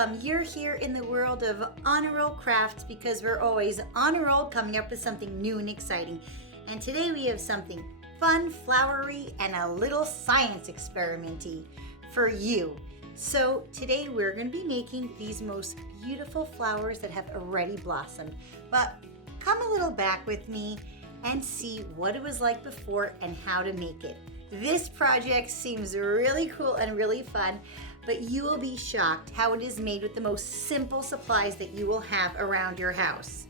welcome. You're here in the world of honor roll crafts because we're always on a roll coming up with something new and exciting. And today we have something fun, flowery, and a little science experimenty for you. So today we're going to be making these most beautiful flowers that have already blossomed. But come a little back with me and see what it was like before and how to make it. This project seems really cool and really fun, but you will be shocked how it is made with the most simple supplies that you will have around your house.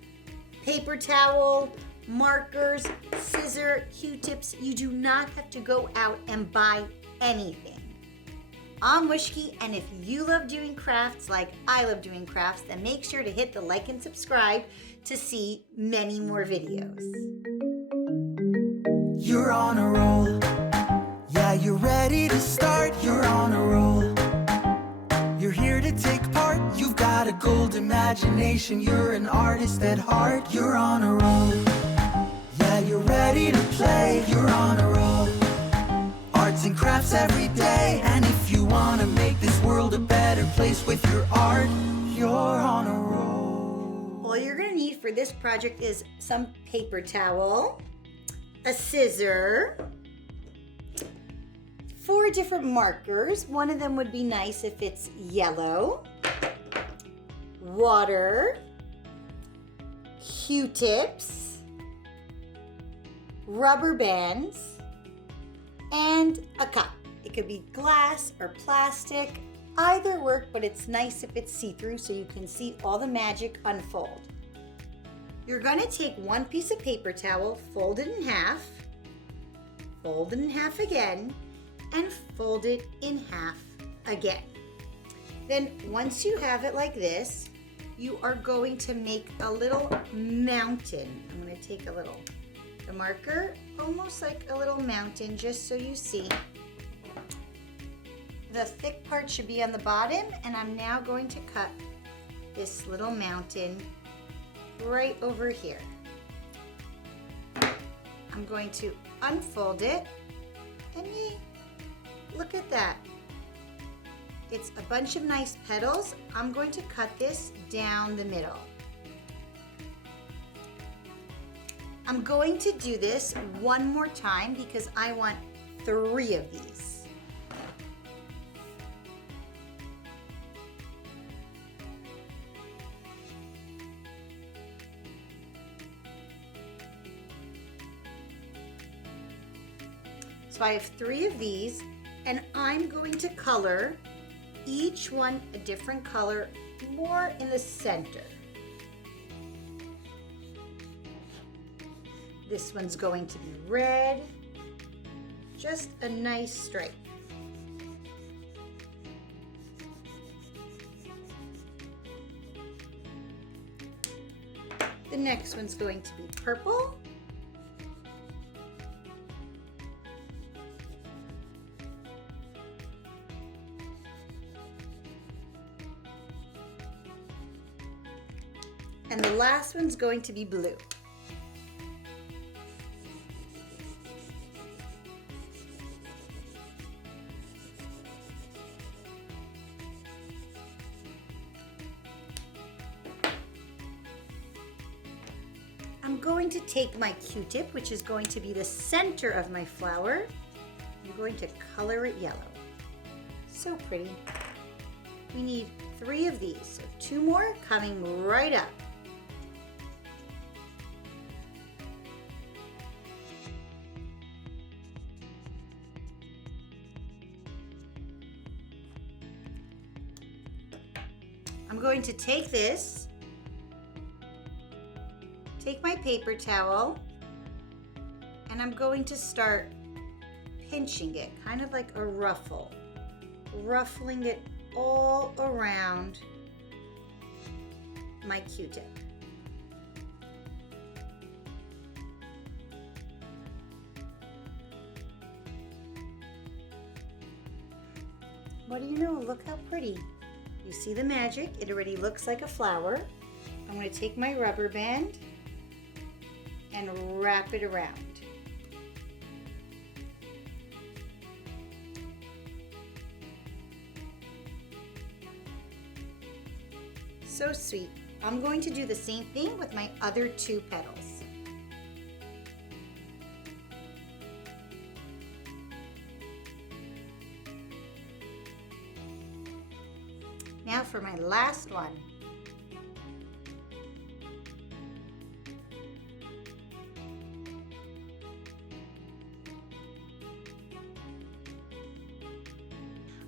Paper towel, markers, scissor, Q-tips. You do not have to go out and buy anything. I'm Wishki, and if you love doing crafts like I love doing crafts, then make sure to hit the like and subscribe to see many more videos. You're on a roll. Yeah, you're ready to start. You're on a roll. You're here to take part. You've got a gold imagination. You're an artist at heart. You're on a roll. Yeah, you're ready to play. You're on a roll. Arts and crafts every day. And if you want to make this world a better place with your art, you're on a roll. All you're going to need for this project is some paper towel, a scissor, 4 different markers. One of them would be nice if it's yellow, water, Q-tips, rubber bands, and a cup. It could be glass or plastic. Either work, but it's nice if it's see-through so you can see all the magic unfold. You're going to take one piece of paper towel, fold it in half again, and fold it in half again. Then once you have it like this, you are going to make a little mountain. I'm going to take the marker, almost like a little mountain, just so you see. The thick part should be on the bottom, and I'm now going to cut this little mountain right over here. I'm going to unfold it, and look at that. It's a bunch of nice petals. I'm going to cut this down the middle. I'm going to do this one more time because I want 3 of these. So I have 3 of these, and I'm going to color each one a different color, more in the center. This one's going to be red, just a nice stripe. The next one's going to be purple. And the last one's going to be blue. I'm going to take my Q-tip, which is going to be the center of my flower. I'm going to color it yellow. So pretty. We need 3 of these, so 2 more coming right up. I'm going to take my paper towel, and I'm going to start pinching it, kind of like a ruffle, ruffling it all around my Q-tip. What do you know? Look how pretty. You see the magic? It already looks like a flower. I'm going to take my rubber band and wrap it around. So sweet. I'm going to do the same thing with my other 2 petals. Now for my last one.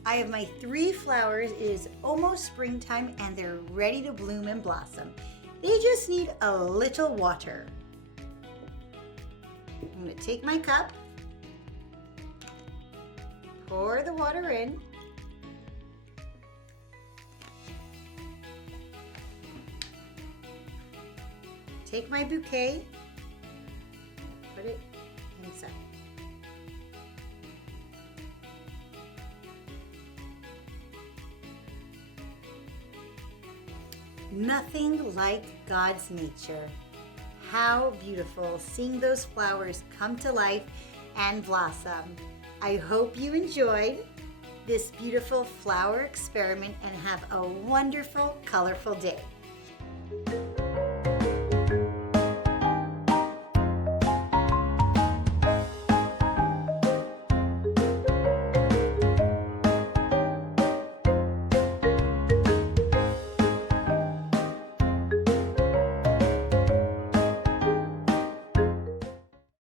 I have my 3 flowers. It is almost springtime and they're ready to bloom and blossom. They just need a little water. I'm going to take my cup, pour the water in, take my bouquet, put it inside. Nothing like God's nature. How beautiful seeing those flowers come to life and blossom. I hope you enjoyed this beautiful flower experiment and have a wonderful, colorful day.